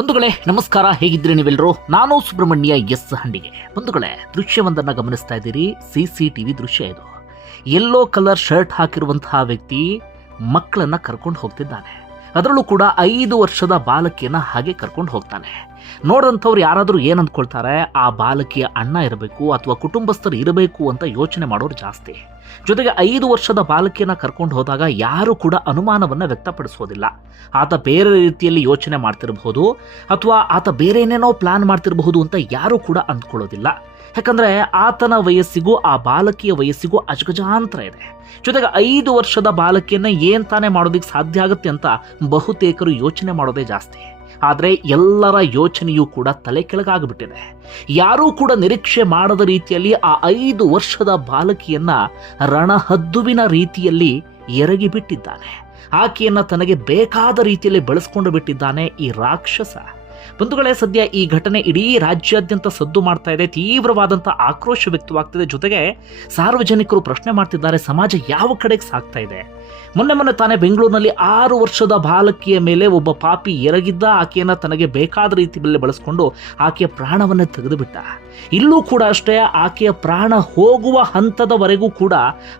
ಬಂಧುಗಳೇ, ನಮಸ್ಕಾರ. ಹೇಗಿದ್ರಿ ನೀವೆಲ್ಲರೂ? ನಾನು ಸುಬ್ರಹ್ಮಣ್ಯ ಎಸ್ ಹಂಡಿಗೆ. ಬಂಧುಗಳೇ ದೃಶ್ಯವೊಂದನ್ನ ಗಮನಿಸ್ತಾ ಇದ್ದೀರಿ. ಸಿ ಟಿವಿ ದೃಶ್ಯ ಇದು. ಯೆಲ್ಲೋ ಕಲರ್ ಶರ್ಟ್ ಹಾಕಿರುವಂತಹ ವ್ಯಕ್ತಿ ಮಕ್ಕಳನ್ನ ಕರ್ಕೊಂಡು ಹೋಗ್ತಿದ್ದಾನೆ. ಅದರಲ್ಲೂ ಕೂಡ ಐದು ವರ್ಷದ ಬಾಲಕಿಯನ್ನ ಹಾಗೆ ಕರ್ಕೊಂಡು ಹೋಗ್ತಾನೆ. ನೋಡಿದಂಥವ್ರು ಯಾರಾದರೂ ಏನು ಅಂದ್ಕೊಳ್ತಾರೆ ಆ ಬಾಲಕಿಯ ಅಣ್ಣ ಇರಬೇಕು ಅಥವಾ ಕುಟುಂಬಸ್ಥರು ಇರಬೇಕು ಅಂತ ಯೋಚನೆ ಮಾಡೋರು ಜಾಸ್ತಿ. ಜೊತೆಗೆ ಐದು ವರ್ಷದ ಬಾಲಕಿಯನ್ನ ಕರ್ಕೊಂಡು ಹೋದಾಗ ಯಾರು ಕೂಡ ಅನುಮಾನವನ್ನು ವ್ಯಕ್ತಪಡಿಸೋದಿಲ್ಲ. ಆತ ಬೇರೆ ರೀತಿಯಲ್ಲಿ ಯೋಚನೆ ಮಾಡ್ತಿರಬಹುದು ಅಥವಾ ಆತ ಬೇರೆ ಏನೇನೋ ಪ್ಲಾನ್ ಮಾಡ್ತಿರಬಹುದು ಅಂತ ಯಾರು ಕೂಡ ಅಂದ್ಕೊಳ್ಳೋದಿಲ್ಲ. ಯಾಕಂದ್ರೆ ಆತನ ವಯಸ್ಸಿಗೂ ಆ ಬಾಲಕಿಯ ವಯಸ್ಸಿಗೂ ಅಜಗಜಾಂತರ ಇದೆ. ಜೊತೆಗೆ ಐದು ವರ್ಷದ ಬಾಲಕಿಯನ್ನ ಏನ್ ತಾನೇ ಮಾಡೋದಕ್ಕೆ ಸಾಧ್ಯ ಆಗುತ್ತೆ ಅಂತ ಬಹುತೇಕರು ಯೋಚನೆ ಮಾಡೋದೇ ಜಾಸ್ತಿ. ಆದರೆ ಎಲ್ಲರ ಯೋಚನೆಯೂ ಕೂಡ ತಲೆ ಕೆಳಗಾಗ್ಬಿಟ್ಟಿದೆ. ಯಾರೂ ಕೂಡ ನಿರೀಕ್ಷೆ ಮಾಡದ ರೀತಿಯಲ್ಲಿ ಆ ಐದು ವರ್ಷದ ಬಾಲಕಿಯನ್ನ ರಣಹದ್ದುವಿನ ರೀತಿಯಲ್ಲಿ ಎರಗಿ ಬಿಟ್ಟಿದ್ದಾನೆ. ಆಕೆಯನ್ನ ತನಗೆ ಬೇಕಾದ ರೀತಿಯಲ್ಲಿ ಬೆಳೆಸ್ಕೊಂಡು ಬಿಟ್ಟಿದ್ದಾನೆ ಈ ರಾಕ್ಷಸ. ಬಂಧುಗಳೇ, ಸದ್ಯ ಈ ಘಟನೆ ಇಡೀ ರಾಜ್ಯಾದ್ಯಂತ ಸದ್ದು ಮಾಡ್ತಾ ಇದೆ. ತೀವ್ರವಾದಂತಹ ಆಕ್ರೋಶ ವ್ಯಕ್ತವಾಗ್ತಿದೆ. ಜೊತೆಗೆ ಸಾರ್ವಜನಿಕರು ಪ್ರಶ್ನೆ ಮಾಡ್ತಿದ್ದಾರೆ, ಸಮಾಜ ಯಾವ ಕಡೆಗೆ ಸಾಗ್ತಾ ಇದೆ? ಮೊನ್ನೆ ಮೊನ್ನೆ ತಾನೇ ಬೆಂಗಳೂರಿನಲ್ಲಿ ಆರು ವರ್ಷದ ಬಾಲಕಿಯ ಮೇಲೆ ಒಬ್ಬ ಪಾಪಿ ಎರಗಿದ್ದ. ಆಕೆಯನ್ನ ತನಗೆ ಬೇಕಾದ ರೀತಿಯಲ್ಲಿ ಬಳಸ್ಕೊಂಡು ಆಕೆಯ ಪ್ರಾಣವನ್ನೇ ತೆಗೆದುಬಿಟ್ಟ. ಇಲ್ಲೂ ಕೂಡ ಅಷ್ಟೇ, ಆಕೆಯ ಪ್ರಾಣ ಹೋಗುವ ಹಂತದವರೆಗೂ ಕೂಡ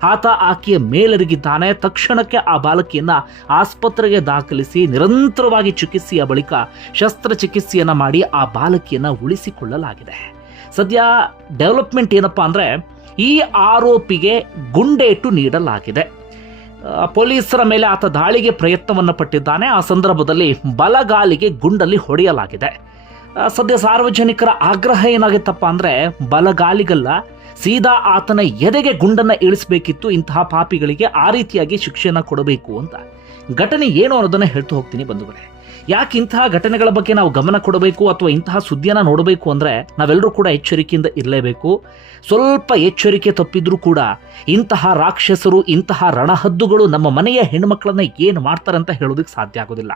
ಆತ ಆಕೆಯ ಮೇಲೆರಗಿದ್ದಾನೆ. ತಕ್ಷಣಕ್ಕೆ ಆ ಬಾಲಕಿಯನ್ನ ಆಸ್ಪತ್ರೆಗೆ ದಾಖಲಿಸಿ ನಿರಂತರವಾಗಿ ಚಿಕಿತ್ಸೆಯ ಬಳಿಕ ಶಸ್ತ್ರಚಿಕಿತ್ಸೆಯನ್ನ ಮಾಡಿ ಆ ಬಾಲಕಿಯನ್ನ ಉಳಿಸಿಕೊಳ್ಳಲಾಗಿದೆ. ಸದ್ಯ ಡೆವಲಪ್ಮೆಂಟ್ ಏನಪ್ಪ ಅಂದರೆ ಈ ಆರೋಪಿಗೆ ಗುಂಡೇಟು ನೀಡಲಾಗಿದೆ. ಪೊಲೀಸರ ಮೇಲೆ ಆತ ದಾಳಿಗೆ ಪ್ರಯತ್ನವನ್ನು ಪಟ್ಟಿದ್ದಾನೆ. ಆ ಸಂದರ್ಭದಲ್ಲಿ ಬಲಗಾಲಿಗೆ ಗುಂಡಲ್ಲಿ ಹೊಡೆಯಲಾಗಿದೆ. ಸದ್ಯ ಸಾರ್ವಜನಿಕರ ಆಗ್ರಹ ಏನಾಗಿತ್ತಪ್ಪ ಅಂದರೆ ಬಲಗಾಲಿಗಲ್ಲ, ಸೀದಾ ಆತನ ಎದೆಗೆ ಗುಂಡನ್ನ ಇಳಿಸಬೇಕಿತ್ತು. ಇಂತಹ ಪಾಪಿಗಳಿಗೆ ಆ ರೀತಿಯಾಗಿ ಶಿಕ್ಷೆಯನ್ನು ಕೊಡಬೇಕು ಅಂತ. ಘಟನೆ ಏನು ಅನ್ನೋದನ್ನ ಹೇಳ್ತಾ ಹೋಗ್ತೀನಿ ಬಂಧುಗಳೇ. ಯಾಕೆ ಇಂತಹ ಘಟನೆಗಳ ಬಗ್ಗೆ ನಾವು ಗಮನ ಕೊಡಬೇಕು ಅಥವಾ ಇಂತಹ ಸುದ್ದಿಯನ್ನು ನೋಡಬೇಕು ಅಂದರೆ ನಾವೆಲ್ಲರೂ ಕೂಡ ಎಚ್ಚರಿಕೆಯಿಂದ ಇರಲೇಬೇಕು. ಸ್ವಲ್ಪ ಎಚ್ಚರಿಕೆ ತಪ್ಪಿದ್ರೂ ಕೂಡ ಇಂತಹ ರಾಕ್ಷಸರು, ಇಂತಹ ರಣಹದ್ದುಗಳು ನಮ್ಮ ಮನೆಯ ಹೆಣ್ಮಕ್ಳನ್ನ ಏನು ಮಾಡ್ತಾರೆ ಅಂತ ಹೇಳೋದಕ್ಕೆ ಸಾಧ್ಯ ಆಗೋದಿಲ್ಲ.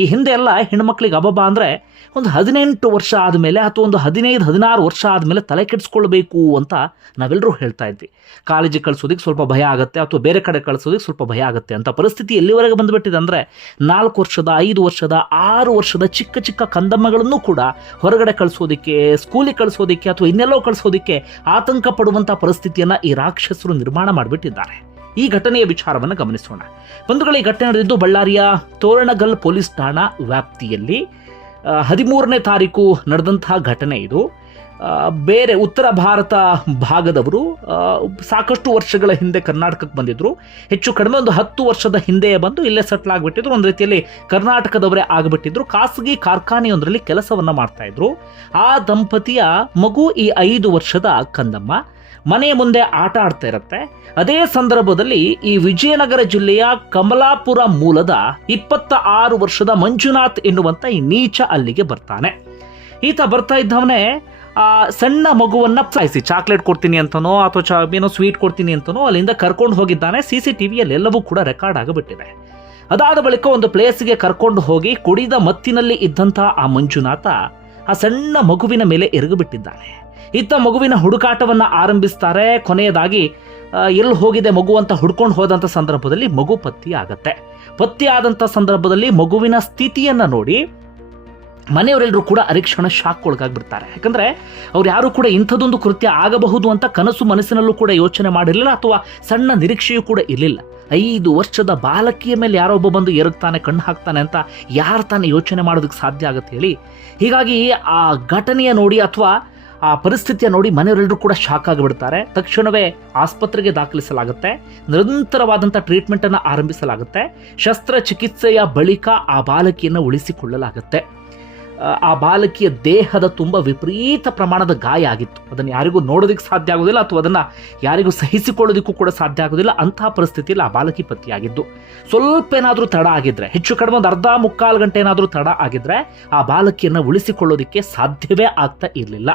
ಈ ಹಿಂದೆ ಎಲ್ಲ ಹೆಣ್ಮಕ್ಳಿಗೆ ಅಬಬ ಅಂದರೆ ಒಂದು ಹದಿನೆಂಟು ವರ್ಷ ಆದಮೇಲೆ ಅಥವಾ ಒಂದು ಹದಿನೈದು, ಹದಿನಾರು ವರ್ಷ ಆದಮೇಲೆ ತಲೆ ಕೆಡಿಸ್ಕೊಳ್ಬೇಕು ಅಂತ ನಾವೆಲ್ಲರೂ ಹೇಳ್ತಾ ಇದ್ವಿ. ಕಾಲೇಜಿಗೆ ಕಳಿಸೋದಕ್ಕೆ ಸ್ವಲ್ಪ ಭಯ ಆಗುತ್ತೆ ಅಥವಾ ಬೇರೆ ಕಡೆ ಕಳಿಸೋದಕ್ಕೆ ಸ್ವಲ್ಪ ಭಯ ಆಗುತ್ತೆ ಅಂತ ಪರಿಸ್ಥಿತಿ ಎಲ್ಲಿವರೆಗೆ ಬಂದುಬಿಟ್ಟಿದೆ ಅಂದರೆ ನಾಲ್ಕು ವರ್ಷದ, ಐದು ವರ್ಷದ ಆರು ವರ್ಷದ ಚಿಕ್ಕ ಚಿಕ್ಕ ಕಂದಮ್ಮಗಳನ್ನು ಕೂಡ ಹೊರಗಡೆ ಕಳಿಸೋದಕ್ಕೆ ಸ್ಕೂಲಿಗೆ ಕಳಿಸೋದಕ್ಕೆ ಅಥವಾ ಇನ್ನೆಲ್ಲೋ ಕಳಿಸೋದಕ್ಕೆ ಆತಂಕ ಪಡುವಂಥ ಪರಿಸ್ಥಿತಿಯನ್ನು ಈ ರಾಕ್ಷಸರು ನಿರ್ಮಾಣ ಮಾಡಿಬಿಟ್ಟಿದ್ದಾರೆ. ಈ ಘಟನೆಯ ವಿಚಾರವನ್ನು ಗಮನಿಸೋಣ. ಬಂಧುಗಳ, ಈ ಘಟನೆ ನಡೆದಿದ್ದು ಬಳ್ಳಾರಿಯ ತೋರಣಗಲ್ ಪೊಲೀಸ್ ಠಾಣಾ ವ್ಯಾಪ್ತಿಯಲ್ಲಿ ಹದಿಮೂರನೇ ತಾರೀಕು ನಡೆದಂತಹ ಘಟನೆ ಇದು. ಬೇರೆ ಉತ್ತರ ಭಾರತ ಭಾಗದವರು ಸಾಕಷ್ಟು ವರ್ಷಗಳ ಹಿಂದೆ ಕರ್ನಾಟಕಕ್ಕೆ ಬಂದಿದ್ದರು ಹೆಚ್ಚು ಕಡಿಮೆ ಒಂದು ಹತ್ತು ವರ್ಷದ ಹಿಂದೆಯೇ ಬಂದು ಇಲ್ಲೇ ಸೆಟ್ಲ್ ಆಗಿಬಿಟ್ಟಿದ್ರು. ಒಂದು ರೀತಿಯಲ್ಲಿ ಕರ್ನಾಟಕದವರೇ ಆಗಿಬಿಟ್ಟಿದ್ರು. ಖಾಸಗಿ ಕಾರ್ಖಾನೆಯೊಂದರಲ್ಲಿ ಕೆಲಸವನ್ನು ಮಾಡ್ತಾಯಿದ್ರು ಆ ದಂಪತಿಯ ಮಗು ಈ ಐದು ವರ್ಷದ ಕಂದಮ್ಮ. ಮನೆಯ ಮುಂದೆ ಆಟ ಆಡ್ತಾ ಇರುತ್ತೆ. ಅದೇ ಸಂದರ್ಭದಲ್ಲಿ ಈ ವಿಜಯನಗರ ಜಿಲ್ಲೆಯ ಕಮಲಾಪುರ ಮೂಲದ ಇಪ್ಪತ್ತ ಆರು ವರ್ಷದ ಮಂಜುನಾಥ್ ಎನ್ನುವಂಥ ಈ ನೀಚ ಅಲ್ಲಿಗೆ ಬರ್ತಾನೆ. ಈತ ಬರ್ತಾ ಇದ್ದವನೇ ಸಣ್ಣ ಮಗುವನ್ನ ಸಾಯಿಸಿ ಚಾಕ್ಲೇಟ್ ಕೊಡ್ತೀನಿ ಅಂತನೋ, ಅಥವಾ ಚಾ, ಏನೋ ಸ್ವೀಟ್ ಕೊಡ್ತೀನಿ ಅಂತನೋ, ಅಲ್ಲಿಂದ ಕರ್ಕೊಂಡು ಹೋಗಿದ್ದಾನೆ. ಸಿ ಸಿ ಟಿವಿಯಲ್ಲಿ ಎಲ್ಲವೂ ಕೂಡ ರೆಕಾರ್ಡ್ ಆಗಿಬಿಟ್ಟಿದೆ. ಅದಾದ ಬಳಿಕ ಒಂದು ಪ್ಲೇಸ್ಗೆ ಕರ್ಕೊಂಡು ಹೋಗಿ ಕುಡಿದ ಮತ್ತಿನಲ್ಲಿ ಇದ್ದಂತಹ ಆ ಮಂಜುನಾಥ ಆ ಸಣ್ಣ ಮಗುವಿನ ಮೇಲೆ ಎರಗುಬಿಟ್ಟಿದ್ದಾನೆ. ಇತ್ತ ಮಗುವಿನ ಹುಡುಕಾಟವನ್ನ ಆರಂಭಿಸ್ತಾರೆ. ಕೊನೆಯದಾಗಿ ಎಲ್ಲಿ ಹೋಗಿದೆ ಮಗು ಅಂತ ಹುಡ್ಕೊಂಡು ಹೋದಂಥ ಸಂದರ್ಭದಲ್ಲಿ ಮಗು ಪತ್ತಿ ಆಗತ್ತೆ ಪತ್ತಿ ಆದಂಥ ಸಂದರ್ಭದಲ್ಲಿ ಮಗುವಿನ ಸ್ಥಿತಿಯನ್ನ ನೋಡಿ ಮನೆಯವರೆಲ್ಲರೂ ಕೂಡ ಅರಿಕ್ಷಣ ಶಾಕ್ ಒಳಗಾಗ್ಬಿಡ್ತಾರೆ. ಯಾಕಂದ್ರೆ ಅವ್ರು ಯಾರು ಕೂಡ ಇಂಥದ್ದೊಂದು ಕೃತ್ಯ ಆಗಬಹುದು ಅಂತ ಕನಸು ಮನಸ್ಸಿನಲ್ಲೂ ಕೂಡ ಯೋಚನೆ ಮಾಡಿರಲಿಲ್ಲ ಅಥವಾ ಸಣ್ಣ ನಿರೀಕ್ಷೆಯೂ ಕೂಡ ಇರಲಿಲ್ಲ. ಐದು ವರ್ಷದ ಬಾಲಕಿಯ ಮೇಲೆ ಯಾರೋ ಒಬ್ಬ ಬಂದು ಎರಗ್ತಾನೆ, ಕಣ್ಣು ಹಾಕ್ತಾನೆ ಅಂತ ಯಾರು ತಾನೇ ಯೋಚನೆ ಮಾಡೋದಕ್ಕೆ ಸಾಧ್ಯ ಆಗುತ್ತೆ ಹೇಳಿ. ಹೀಗಾಗಿ ಆ ಘಟನೆಯ ನೋಡಿ ಅಥವಾ ಆ ಪರಿಸ್ಥಿತಿಯ ನೋಡಿ ಮನೆಯವರೆಲ್ಲರೂ ಕೂಡ ಶಾಕ್ ಆಗಿಬಿಡ್ತಾರೆ. ತಕ್ಷಣವೇ ಆಸ್ಪತ್ರೆಗೆ ದಾಖಲಿಸಲಾಗುತ್ತೆ. ನಿರಂತರವಾದಂಥ ಟ್ರೀಟ್ಮೆಂಟನ್ನು ಆರಂಭಿಸಲಾಗುತ್ತೆ. ಶಸ್ತ್ರಚಿಕಿತ್ಸೆಯ ಬಳಿಕ ಆ ಬಾಲಕಿಯನ್ನು ಉಳಿಸಿಕೊಳ್ಳಲಾಗುತ್ತೆ. ಆ, ಬಾಲಕಿಯ ದೇಹದ ತುಂಬ ವಿಪರೀತ ಪ್ರಮಾಣದ ಗಾಯ ಆಗಿತ್ತು. ಅದನ್ನು ಯಾರಿಗೂ ನೋಡೋದಕ್ಕೆ ಸಾಧ್ಯ ಆಗೋದಿಲ್ಲ ಅಥವಾ ಅದನ್ನು ಯಾರಿಗೂ ಸಹಿಸಿಕೊಳ್ಳೋದಕ್ಕೂ ಕೂಡ ಸಾಧ್ಯ ಆಗೋದಿಲ್ಲ. ಅಂತಹ ಪರಿಸ್ಥಿತಿಯಲ್ಲಿ ಆ ಬಾಲಕಿ ಪತಿಯಾಗಿದ್ದು. ಸ್ವಲ್ಪ ಏನಾದರೂ ತಡ ಆಗಿದ್ರೆ ಹೆಚ್ಚು ಕಡಿಮೆ ಒಂದು ಅರ್ಧ ಮುಕ್ಕಾಲು ಗಂಟೆ ಏನಾದರೂ ತಡ ಆಗಿದ್ರೆ ಆ ಬಾಲಕಿಯನ್ನು ಉಳಿಸಿಕೊಳ್ಳೋದಕ್ಕೆ ಸಾಧ್ಯವೇ ಆಗ್ತಾ ಇರಲಿಲ್ಲ.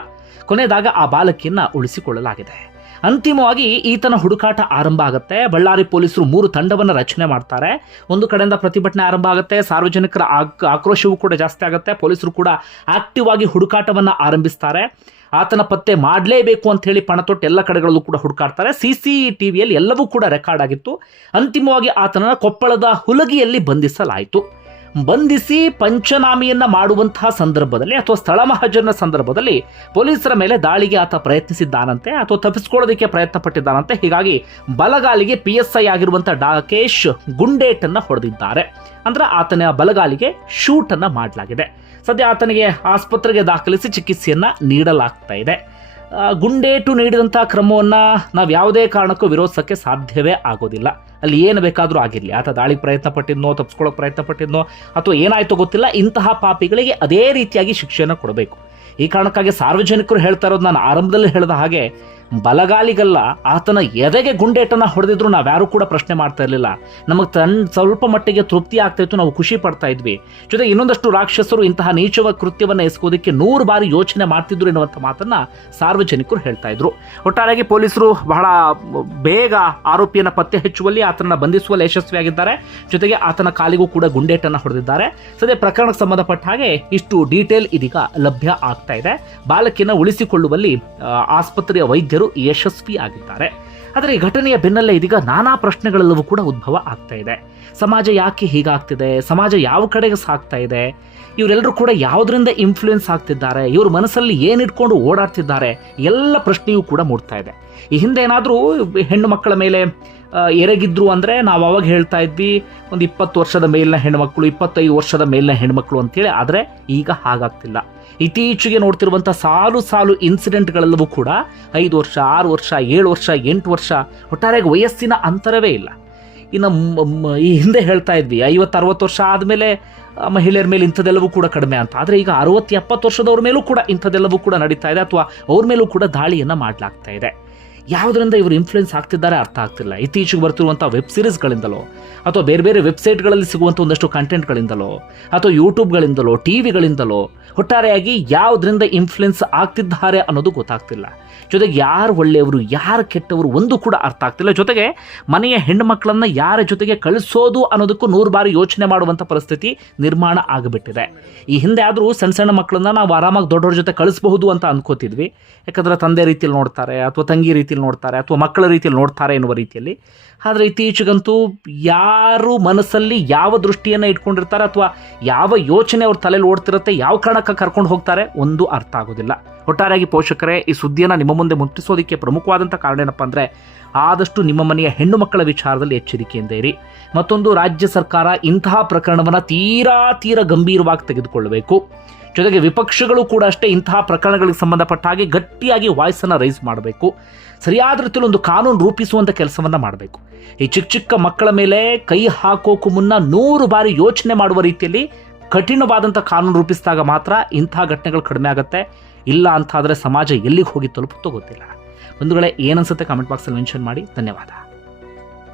ಕೊನೆಯದಾಗ ಆ ಬಾಲಕಿಯನ್ನ ಉಳಿಸಿಕೊಳ್ಳಲಾಗಿದೆ. ಅಂತಿಮವಾಗಿ ಈತನ ಹುಡುಕಾಟ ಆರಂಭ ಆಗುತ್ತೆ. ಬಳ್ಳಾರಿ ಪೊಲೀಸರು ಮೂರು ತಂಡವನ್ನು ರಚನೆ ಮಾಡ್ತಾರೆ. ಒಂದು ಕಡೆಯಿಂದ ಪ್ರತಿಭಟನೆ ಆರಂಭ ಆಗುತ್ತೆ. ಸಾರ್ವಜನಿಕರ ಆಕ್- ಆಕ್ರೋಶವೂ ಕೂಡ ಜಾಸ್ತಿ ಆಗುತ್ತೆ. ಪೊಲೀಸರು ಕೂಡ ಆಕ್ಟಿವ್ ಆಗಿ ಹುಡುಕಾಟವನ್ನು ಆರಂಭಿಸ್ತಾರೆ. ಆತನ ಪತ್ತೆ ಮಾಡಲೇಬೇಕು ಅಂತ ಹೇಳಿ ಪಣ ತೊಟ್ಟು ಎಲ್ಲ ಕಡೆಗಳಲ್ಲೂ ಕೂಡ ಹುಡುಕಾಡ್ತಾರೆ. ಸಿ ಸಿ ಟಿವಿಯಲ್ಲಿ ಎಲ್ಲವೂ ಕೂಡ ರೆಕಾರ್ಡ್ ಆಗಿತ್ತು. ಅಂತಿಮವಾಗಿ ಆತನನ್ನು ಕೊಪ್ಪಳದ ಹುಲಗಿಯಲ್ಲಿ ಬಂಧಿಸಲಾಯಿತು. ಬಂಧಿಸಿ ಪಂಚನಾಮಿಯನ್ನು ಮಾಡುವಂತಹ ಸಂದರ್ಭದಲ್ಲಿ ಅಥವಾ ಸ್ಥಳ ಮಹಾಜನ ಸಂದರ್ಭದಲ್ಲಿ ಪೊಲೀಸರ ಮೇಲೆ ದಾಳಿಗೆ ಆತ ಪ್ರಯತ್ನಿಸಿದ್ದಾನಂತೆ ಅಥವಾ ತಪ್ಪಿಸ್ಕೊಳ್ಳೋದಕ್ಕೆ ಪ್ರಯತ್ನ ಪಟ್ಟಿದ್ದಾನಂತೆ ಹೀಗಾಗಿ ಬಲಗಾಲಿಗೆ ಪಿ ಎಸ್ ಐ ಆಗಿರುವಂತಹ ಡಾಕೇಶ್ ಗುಂಡೇಟನ್ನ ಹೊಡೆದಿದ್ದಾರೆ. ಅಂದ್ರೆ ಆತನ ಬಲಗಾಲಿಗೆ ಶೂಟನ್ನು ಮಾಡಲಾಗಿದೆ. ಸದ್ಯ ಆತನಿಗೆ ಆಸ್ಪತ್ರೆಗೆ ದಾಖಲಿಸಿ ಚಿಕಿತ್ಸೆಯನ್ನ ನೀಡಲಾಗ್ತಾ ಇದೆ. ಗುಂಡೇಟು ನೀಡಿದಂಥ ಕ್ರಮವನ್ನು ನಾವು ಯಾವುದೇ ಕಾರಣಕ್ಕೂ ವಿರೋಧಿಸೋಕ್ಕೆ ಸಾಧ್ಯವೇ ಆಗೋದಿಲ್ಲ. ಅಲ್ಲಿ ಏನು ಬೇಕಾದರೂ ಆಗಿರಲಿ. ಆತ ದಾಳಿಗೆ ಪ್ರಯತ್ನ ಪಟ್ಟಿದ್ನೋ ತಪ್ಪಿಸ್ಕೊಳ್ಳೋಕೆ ಪ್ರಯತ್ನ ಪಟ್ಟಿದ್ನೋ ಅಥವಾ ಏನಾಯಿತು ಗೊತ್ತಿಲ್ಲ, ಇಂತಹ ಪಾಪಿಗಳಿಗೆ ಅದೇ ರೀತಿಯಾಗಿ ಶಿಕ್ಷೆಯನ್ನು ಕೊಡಬೇಕು. ಈ ಕಾರಣಕ್ಕಾಗಿ ಸಾರ್ವಜನಿಕರು ಹೇಳ್ತಾ ಇರೋದು ನಾನು ಆರಂಭದಲ್ಲಿ ಹೇಳಿದ ಹಾಗೆ ಬಲಗಾಲಿಗಲ್ಲ, ಆತನ ಎದೆಗೆ ಗುಂಡೇಟನ್ನ ಹೊಡೆದಿದ್ರು ನಾವ್ಯಾರೂ ಕೂಡ ಪ್ರಶ್ನೆ ಮಾಡ್ತಾ ಇರಲಿಲ್ಲ. ನಮಗೆ ತನ್ ಸ್ವಲ್ಪ ಮಟ್ಟಿಗೆ ತೃಪ್ತಿ ಆಗ್ತಾ ಇತ್ತು, ನಾವು ಖುಷಿ ಪಡ್ತಾ ಇದ್ವಿ. ಜೊತೆಗೆ ಇನ್ನೊಂದಷ್ಟು ರಾಕ್ಷಸರು ಇಂತಹ ನೀಚವ ಕೃತ್ಯವನ್ನು ಎಸಗೋದಕ್ಕೆ ನೂರು ಬಾರಿ ಯೋಚನೆ ಮಾಡ್ತಿದ್ರು ಎನ್ನುವಂಥ ಮಾತನ್ನ ಸಾರ್ವಜನಿಕರು ಹೇಳ್ತಾ ಇದ್ರು. ಒಟ್ಟಾರೆಯಾಗಿ ಪೊಲೀಸರು ಬಹಳ ಬೇಗ ಆರೋಪಿಯನ್ನ ಪತ್ತೆ ಹಚ್ಚುವಲ್ಲಿ ಆತನನ್ನ ಬಂಧಿಸುವಲ್ಲಿ ಯಶಸ್ವಿಯಾಗಿದ್ದಾರೆ. ಜೊತೆಗೆ ಆತನ ಕಾಲಿಗೂ ಕೂಡ ಗುಂಡೇಟನ್ನ ಹೊಡೆದಿದ್ದಾರೆ. ಸದ್ಯ ಪ್ರಕರಣಕ್ಕೆ ಸಂಬಂಧಪಟ್ಟ ಹಾಗೆ ಇಷ್ಟು ಡೀಟೇಲ್ ಇದೀಗ ಲಭ್ಯ ಆಗ್ತಾ ಇದೆ. ಬಾಲಕಿನ ಉಳಿಸಿಕೊಳ್ಳುವಲ್ಲಿ ಆಸ್ಪತ್ರೆಯ ವೈದ್ಯರು ಯಶಸ್ವಿ ಆಗಿದ್ದಾರೆ. ಆದರೆ ಈ ಘಟನೆಯ ಬೆನ್ನಲ್ಲೇ ಇದೀಗ ನಾನಾ ಪ್ರಶ್ನೆಗಳೆಲ್ಲವೂ ಕೂಡ ಉದ್ಭವ ಆಗ್ತಾ ಇದೆ. ಸಮಾಜ ಯಾಕೆ ಹೀಗಾಗ್ತಿದೆ? ಸಮಾಜ ಯಾವ ಕಡೆಗೆ ಸಾಗ್ತಾ ಇದೆ? ಇವರೆಲ್ಲರೂ ಕೂಡ ಯಾವುದರಿಂದ ಇನ್ಫ್ಲೂಯೆನ್ಸ್ ಆಗ್ತಿದ್ದಾರೆ? ಇವ್ರ ಮನಸ್ಸಲ್ಲಿ ಏನಿಟ್ಕೊಂಡು ಓಡಾಡ್ತಿದ್ದಾರೆ? ಎಲ್ಲ ಪ್ರಶ್ನೆಯೂ ಕೂಡ ಮೂಡ್ತಾ ಇದೆ. ಈ ಹಿಂದೆ ಏನಾದರೂ ಹೆಣ್ಣು ಮಕ್ಕಳ ಮೇಲೆ ಎರಗಿದ್ರು ಅಂದರೆ ನಾವು ಅವಾಗ ಹೇಳ್ತಾ ಇದ್ವಿ, ಒಂದು ಇಪ್ಪತ್ತು ವರ್ಷದ ಮೇಲಿನ ಹೆಣ್ಮಕ್ಳು ಇಪ್ಪತ್ತೈದು ವರ್ಷದ ಮೇಲಿನ ಹೆಣ್ಮಕ್ಳು ಅಂತೇಳಿ ಆದರೆ ಈಗ ಹಾಗಾಗ್ತಿಲ್ಲ. ಇತ್ತೀಚೆಗೆ ನೋಡ್ತಿರುವಂಥ ಸಾಲು ಸಾಲು ಇನ್ಸಿಡೆಂಟ್ಗಳೆಲ್ಲವೂ ಕೂಡ ಐದು ವರ್ಷ, ಆರು ವರ್ಷ, ಏಳು ವರ್ಷ, ಎಂಟು ವರ್ಷ ಒಟ್ಟಾರೆಗೆ ವಯಸ್ಸಿನ ಅಂತರವೇ ಇಲ್ಲ. ಇನ್ನು ಈ ಹಿಂದೆ ಹೇಳ್ತಾ ಇದ್ವಿ ಐವತ್ತು ಅರವತ್ತು ವರ್ಷ ಆದಮೇಲೆ ಮಹಿಳೆಯರ ಮೇಲೆ ಇಂಥದ್ದೆಲ್ಲವೂ ಕೂಡ ಕಡಿಮೆ ಅಂತ. ಆದರೆ ಈಗ ಅರವತ್ತು ಎಪ್ಪತ್ತು ವರ್ಷದವ್ರ ಮೇಲೂ ಕೂಡ ಇಂಥದ್ದೆಲ್ಲವೂ ಕೂಡ ನಡೀತಾ ಇದೆ ಅಥವಾ ಅವ್ರ ಮೇಲೂ ಕೂಡ ದಾಳಿಯನ್ನು ಮಾಡಲಾಗ್ತಾ ಇದೆ. ಯಾವುದರಿಂದ ಇವರು ಇನ್ಫ್ಲುಯೆನ್ಸ್ ಆಗ್ತಿದ್ದಾರೆ ಅರ್ಥ ಆಗ್ತಿಲ್ಲ. ಇತ್ತೀಚೆಗೆ ಬರ್ತಿರುವಂಥ ವೆಬ್ ಸೀರೀಸ್ಗಳಿಂದಲೋ ಅಥವಾ ಬೇರೆ ಬೇರೆ ವೆಬ್ಸೈಟ್ಗಳಲ್ಲಿ ಸಿಗುವಂಥ ಒಂದಷ್ಟು ಕಂಟೆಂಟ್ಗಳಿಂದಲೋ ಅಥವಾ ಯೂಟ್ಯೂಬ್ಗಳಿಂದಲೋ ಟಿ ವಿಗಳಿಂದಲೋ ಒಟ್ಟಾರೆಯಾಗಿ ಯಾವುದರಿಂದ ಇನ್ಫ್ಲುಯೆನ್ಸ್ ಆಗ್ತಿದ್ದಾರೆ ಅನ್ನೋದು ಗೊತ್ತಾಗ್ತಿಲ್ಲ. ಜೊತೆಗೆ ಯಾರು ಒಳ್ಳೆಯವರು, ಯಾರು ಕೆಟ್ಟವರು ಒಂದು ಕೂಡ ಅರ್ಥ ಆಗ್ತಿಲ್ಲ. ಜೊತೆಗೆ ಮನೆಯ ಹೆಣ್ಣು ಮಕ್ಕಳನ್ನ ಯಾರ ಜೊತೆಗೆ ಕಳಿಸೋದು ಅನ್ನೋದಕ್ಕೂ ನೂರು ಬಾರಿ ಯೋಚನೆ ಮಾಡುವಂಥ ಪರಿಸ್ಥಿತಿ ನಿರ್ಮಾಣ ಆಗಿಬಿಟ್ಟಿದೆ. ಈ ಹಿಂದೆ ಆದರೂ ಸಣ್ಣ ಸಣ್ಣ ಮಕ್ಕಳನ್ನ ನಾವು ಆರಾಮಾಗಿ ದೊಡ್ಡವ್ರ ಜೊತೆ ಕಳಿಸಬಹುದು ಅಂತ ಅನ್ಕೋತಿದ್ವಿ. ಯಾಕಂದ್ರೆ ತಂದೆ ರೀತಿಯಲ್ಲಿ ನೋಡ್ತಾರೆ, ಅಥವಾ ತಂಗಿ ರೀತಿಯಲ್ಲಿ ನೋಡ್ತಾರೆ ಅಥವಾ ಮಕ್ಕಳ ರೀತಿಯಲ್ಲಿ ನೋಡ್ತಾರೆ ಎನ್ನುವ ರೀತಿಯಲ್ಲಿ. ಆದರೆ ಇತ್ತೀಚೆಗಂತೂ ಯಾರು ಮನಸ್ಸಲ್ಲಿ ಯಾವ ದೃಷ್ಟಿಯನ್ನು ಇಟ್ಕೊಂಡಿರ್ತಾರೆ ಅಥವಾ ಯಾವ ಯೋಚನೆ ಅವ್ರ ತಲೆಯಲ್ಲಿ ಓಡ್ತಿರುತ್ತೆ, ಯಾವ ಕಾರಣಕ್ಕೆ ಕರ್ಕೊಂಡು ಹೋಗ್ತಾರೆ ಒಂದು ಅರ್ಥ ಆಗೋದಿಲ್ಲ. ಒಟ್ಟಾರೆಯಾಗಿ ಪೋಷಕರೇ, ಈ ಸುದ್ದಿಯನ್ನು ನಿಮ್ಮ ಮುಂದೆ ಮುಟ್ಟಿಸೋದಕ್ಕೆ ಪ್ರಮುಖವಾದಂಥ ಕಾರಣ ಏನಪ್ಪ ಅಂದರೆ ಆದಷ್ಟು ನಿಮ್ಮ ಮನೆಯ ಹೆಣ್ಣು ಮಕ್ಕಳ ವಿಚಾರದಲ್ಲಿ ಎಚ್ಚರಿಕೆಯಿಂದ ಇರಿ. ಮತ್ತೊಂದು, ರಾಜ್ಯ ಸರ್ಕಾರ ಇಂತಹ ಪ್ರಕರಣವನ್ನು ತೀರಾ ತೀರಾ ಗಂಭೀರವಾಗಿ ತೆಗೆದುಕೊಳ್ಳಬೇಕು. ಜೊತೆಗೆ ವಿಪಕ್ಷಗಳು ಕೂಡ ಅಷ್ಟೇ ಇಂತಹ ಪ್ರಕರಣಗಳಿಗೆ ಸಂಬಂಧಪಟ್ಟ ಹಾಗೆ ಗಟ್ಟಿಯಾಗಿ ವಾಯ್ಸನ್ನು ರೈಸ್ ಮಾಡಬೇಕು. ಸರಿಯಾದ ರೀತಿಯಲ್ಲಿ ಒಂದು ಕಾನೂನು ರೂಪಿಸುವಂಥ ಕೆಲಸವನ್ನು ಮಾಡಬೇಕು. ಈ ಚಿಕ್ಕ ಚಿಕ್ಕ ಮಕ್ಕಳ ಮೇಲೆ ಕೈ ಹಾಕೋಕ್ಕೂ ಮುನ್ನ ನೂರು ಬಾರಿ ಯೋಚನೆ ಮಾಡುವ ರೀತಿಯಲ್ಲಿ ಕಠಿಣವಾದಂಥ ಕಾನೂನು ರೂಪಿಸಿದಾಗ ಮಾತ್ರ ಇಂತಹ ಘಟನೆಗಳು ಕಡಿಮೆ ಆಗುತ್ತೆ. ಇಲ್ಲ ಅಂತಾದರೆ ಸಮಾಜ ಎಲ್ಲಿಗೆ ಹೋಗಿ ತಲುಪುತ್ತೋ ಗೊತ್ತಿಲ್ಲ. ವೇಳೆ ಏನನ್ಸುತ್ತೆ ಕಾಮೆಂಟ್ ಬಾಕ್ಸಲ್ಲಿ ಮೆನ್ಷನ್ ಮಾಡಿ. ಧನ್ಯವಾದ.